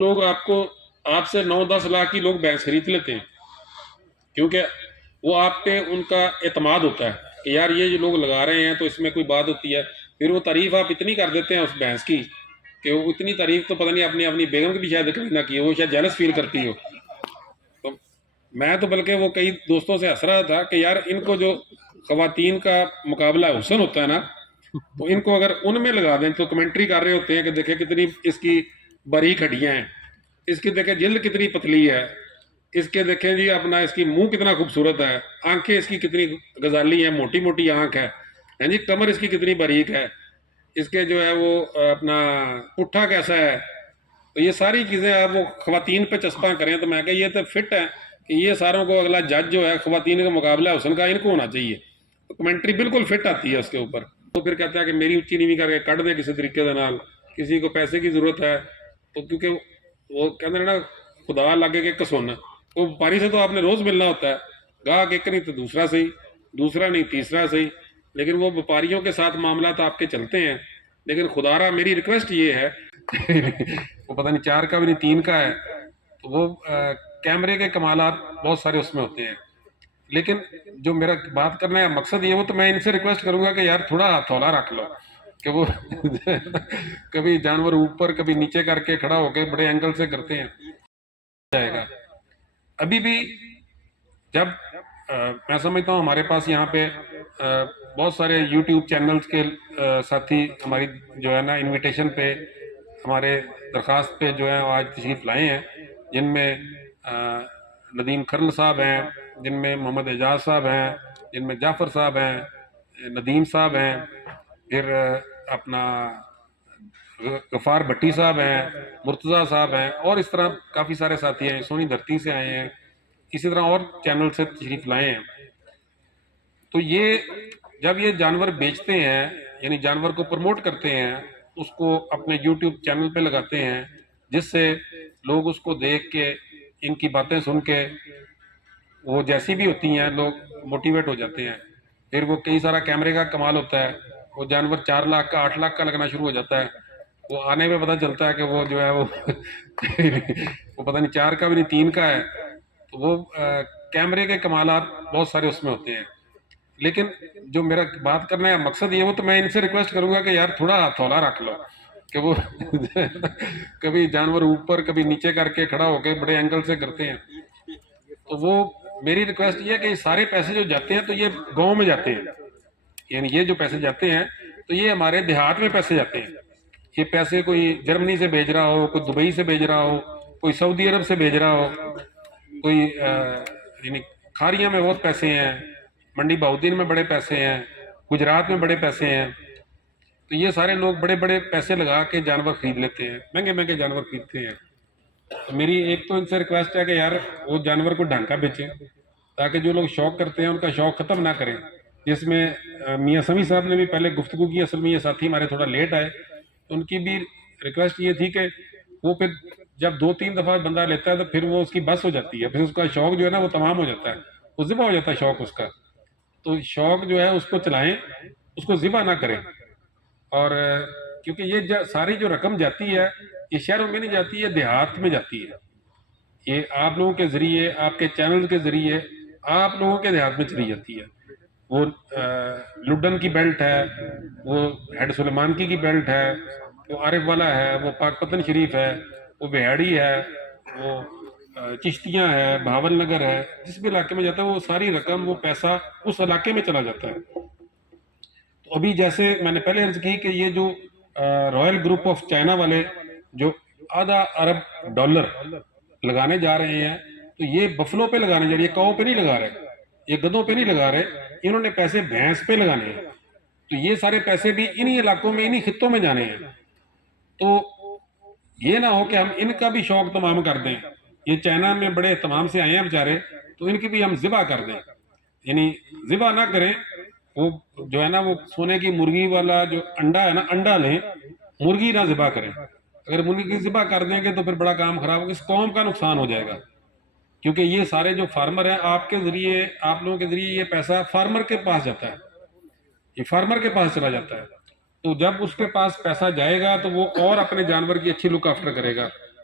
لوگ آپ سے 9-10 لاکھ کی لوگ بھینس خرید لیتے ہیں، کیونکہ وہ آپ پہ ان کا اعتماد ہوتا ہے کہ یار یہ جو لوگ لگا رہے ہیں تو اس میں کوئی بات ہوتی ہے. پھر وہ تعریف آپ اتنی کر دیتے ہیں اس بھینس کی کہ وہ اتنی تعریف تو پتہ نہیں اپنی بیگم کی بھی شاید کبھی نہ کی ہو، وہ شاید جیلس فیل کرتی ہو. تو میں تو بلکہ وہ کئی دوستوں سے ہنس رہا تھا کہ یار ان کو جو خواتین کا مقابلہ حسن ہوتا ہے نا، تو ان کو اگر ان میں لگا دیں تو کمنٹری کر رہے ہوتے ہیں کہ دیکھیں کتنی اس کی باریک ہڈیاں ہیں، اس کی دیکھیں جلد کتنی پتلی ہے، اس کے دیکھیں جی اپنا اس کی منہ کتنا خوبصورت ہے، آنکھیں اس کی کتنی غزالی ہیں، موٹی موٹی آنکھ ہے، ہاں جی کمر اس کی کتنی باریک ہے، اس کے جو ہے وہ اپنا پٹھا کیسا ہے. تو یہ ساری چیزیں آپ وہ خواتین پہ چسپاں کریں تو میں کہ یہ تو فٹ ہے کہ یہ ساروں کو اگلا جج جو ہے خواتین کا مقابلہ حسن کا ان کو ہونا چاہیے. تو کمنٹری بالکل فٹ آتی ہے اس کے اوپر. تو پھر کہتا ہے کہ میری اچھی نیوی کر کے کٹ دیں کسی طریقے کے نال، کسی کو پیسے کی ضرورت ہے تو کیونکہ وہ کہتے ہیں نا خدا لگے کہ کسونا، وہ وپاری سے تو آپ نے روز ملنا ہوتا ہے، گاہک ایک نہیں تو دوسرا صحیح، دوسرا نہیں تیسرا صحیح، لیکن وہ وپاریوں کے ساتھ معاملات آپ کے چلتے ہیں. لیکن خدا را میری ریکویسٹ یہ ہے وہ پتہ نہیں 4 کا بھی نہیں 3 کا ہے، تو وہ کیمرے کے کمالات بہت سارے اس میں ہوتے ہیں. لیکن جو میرا بات کرنے کا مقصد یہ ہو تو میں ان سے ریکویسٹ کروں گا کہ یار تھوڑا ہتھولا رکھ لو کہ وہ کبھی جانور اوپر کبھی نیچے کر کے کھڑا ہو کے بڑے اینگل سے کرتے ہیں جائے گا. ابھی بھی جب میں سمجھتا ہوں ہمارے پاس یہاں پہ بہت سارے یوٹیوب چینلز کے ساتھی ہماری جو ہے نا انویٹیشن پہ ہمارے درخواست پہ جو ہے آج تشریف لائے ہیں، جن میں ندیم کھرل صاحب ہیں، جن میں محمد اعجاز صاحب ہیں، جن میں جعفر صاحب ہیں، ندیم صاحب ہیں، پھر اپنا غفار بھٹی صاحب ہیں، مرتضیٰ صاحب ہیں، اور اس طرح کافی سارے ساتھی ہیں، سونی دھرتی سے آئے ہیں، اسی طرح اور چینل سے تشریف لائے ہیں. تو یہ جب یہ جانور بیچتے ہیں یعنی جانور کو پروموٹ کرتے ہیں، اس کو اپنے یوٹیوب چینل پہ لگاتے ہیں، جس سے لوگ اس کو دیکھ کے ان کی باتیں سن کے وہ جیسی بھی ہوتی ہیں لوگ موٹیویٹ ہو جاتے ہیں. پھر وہ کئی سارا کیمرے کا کمال ہوتا ہے، وہ جانور 4 لاکھ کا 8 لاکھ کا لگنا شروع ہو جاتا ہے، وہ آنے میں پتہ چلتا ہے کہ وہ جو ہے وہ وہ پتہ نہیں 4 کا بھی نہیں 3 کا ہے. تو وہ کیمرے کے کمالات بہت سارے اس میں ہوتے ہیں. لیکن جو میرا بات کرنے کا مقصد یہ ہو تو میں ان سے ریکویسٹ کروں گا کہ یار تھوڑا ہتھولا رکھ لو کہ وہ کبھی جانور اوپر کبھی نیچے کر کے کھڑا ہو کے بڑے اینگل سے کرتے ہیں. تو وہ میری ریکویسٹ یہ ہے کہ یہ سارے پیسے جو جاتے ہیں تو یہ گاؤں میں جاتے ہیں، یعنی یہ جو پیسے جاتے ہیں تو یہ ہمارے دیہات میں پیسے جاتے ہیں. یہ پیسے کوئی جرمنی سے بھیج رہا ہو، کوئی دبئی سے بھیج رہا ہو، کوئی سعودی عرب سے بھیج رہا ہو، کوئی یعنی کھاریاں میں بہت پیسے ہیں، منڈی بہودین میں بڑے پیسے ہیں، گجرات میں بڑے پیسے ہیں. تو یہ سارے لوگ بڑے بڑے پیسے لگا کے جانور خرید لیتے ہیں، مہنگے مہنگے جانور خریدتے ہیں. تو میری ایک تو ان سے ریکویسٹ ہے کہ یار وہ جانور کو ڈھنگ کا بیچیں تاکہ جو لوگ شوق کرتے ہیں ان کا شوق ختم نہ کریں. جس میں میاں سمیع صاحب نے بھی پہلے گفتگو کی، اصل میں یہ ساتھی ہمارے تھوڑا لیٹ آئے، تو ان کی بھی ریکویسٹ یہ تھی کہ وہ پھر جب 2-3 دفعہ بندہ لیتا ہے تو پھر وہ اس کی بس ہو جاتی ہے، پھر اس کا شوق جو ہے نا وہ تمام ہو جاتا ہے، وہ ذبح ہو جاتا ہے شوق اس کا. تو شوق جو ہے اس کو چلائیں، اس کو ذبح نہ کریں. اور کیونکہ یہ ساری جو رقم جاتی ہے یہ شہروں میں نہیں جاتی، یہ دیہات میں جاتی ہے. یہ آپ لوگوں کے ذریعے، آپ کے چینل کے ذریعے آپ لوگوں کے دیہات میں چلی جاتی ہے. وہ لڈن کی بیلٹ ہے، وہ ہیڈ سلیمانکی کی بیلٹ ہے، وہ عارف والا ہے، وہ پاک پتن شریف ہے، وہ بہاڑی ہے، وہ چشتیاں ہے، بھاول نگر ہے، جس بھی علاقے میں جاتا ہے وہ ساری رقم وہ پیسہ اس علاقے میں چلا جاتا ہے. تو ابھی جیسے میں نے پہلے عرض کی کہ یہ جو رائل گروپ آف چائنا والے جو آدھا ارب ڈالر لگانے جا رہے ہیں، تو یہ بفلو پہ لگانے جا رہے ہیں، یہ کاؤ پہ نہیں لگا رہے، یہ گدوں پہ نہیں لگا رہے، انہوں نے پیسے بھینس پہ لگانے ہیں. تو یہ سارے پیسے بھی انہی علاقوں میں انہی خطوں میں جانے ہیں. تو یہ نہ ہو کہ ہم ان کا بھی شوق تمام کر دیں. یہ چائنا میں بڑے اہتمام سے آئے ہیں بیچارے، تو ان کی بھی ہم ذبح کر دیں، یعنی ذبح نہ کریں. وہ جو ہے نا وہ سونے کی مرغی والا جو انڈا ہے نا، انڈا لیں، مرغی نہ ذبح کریں. اگر مرغی کی ذبح کر دیں گے تو پھر بڑا کام خراب ہوگا، اس قوم کا نقصان ہو جائے گا. کیونکہ یہ سارے جو فارمر ہیں آپ کے ذریعے، آپ لوگوں کے ذریعے یہ پیسہ فارمر کے پاس جاتا ہے، یہ فارمر کے پاس چلا جاتا ہے. تو جب اس کے پاس پیسہ جائے گا تو وہ اور اپنے جانور کی اچھی لک آفٹر کرے گا.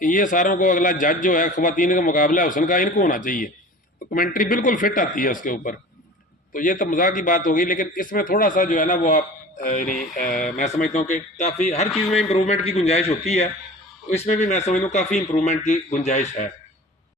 کہ یہ ساروں کو اگلا جج جو ہے خواتین کا مقابلہ حسن کا ان کو ہونا چاہیے، تو کمنٹری بالکل فٹ آتی ہے اس کے اوپر. تو یہ تو مزاق کی بات ہوگی، لیکن اس میں تھوڑا سا جو ہے نا وہ آپ یعنی میں سمجھتا ہوں کہ کافی ہر چیز میں امپرومنٹ کی گنجائش ہوتی ہے، اس میں بھی میں سمجھتا ہوں کافی امپرومنٹ کی گنجائش ہے.